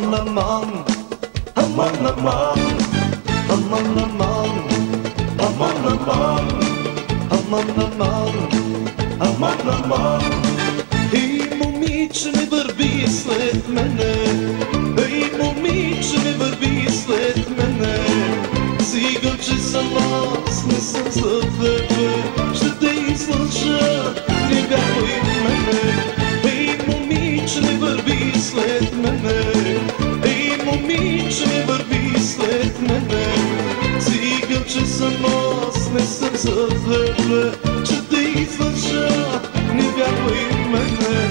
Aman aman, aman aman, aman aman, aman aman, aman aman, aman aman. Ей, момиче, не върви след мене, ей, момиче, не върви след мене. Циганче съм аз, не съм за тебе, ще те излъжа, не вярвай в мене. Ей, момиче, не върви след мене, ей, момиче, не върви след мене. Циганче съм аз, не съм за тебе, ще те излъжа, не вярвай в мене.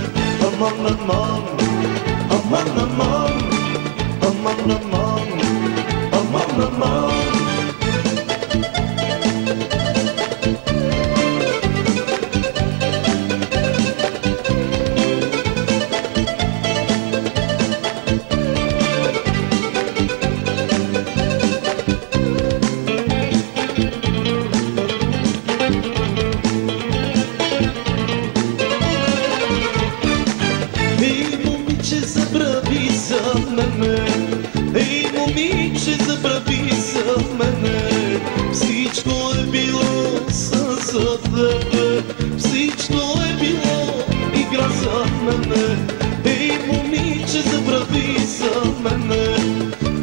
Aman aman, aman aman, aman aman, aman aman. Ей, момиче, забрави за мене, всичко е било за тебе, всичко е било игра за мене. Ей, момиче, забрави за мене,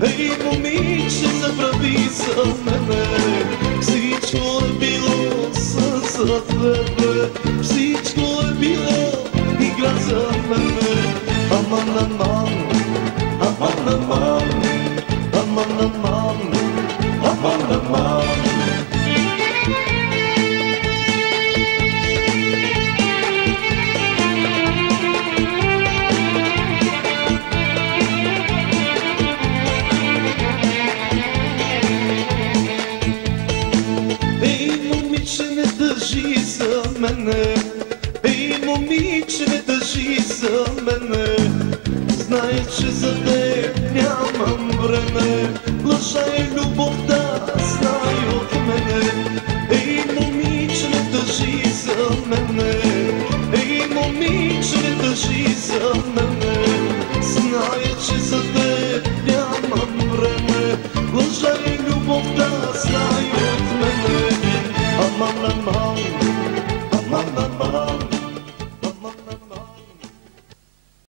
ей, момиче, забрави за мене, всичко е било за тебе, всичко е било игра за мене. Aman aman, aman aman.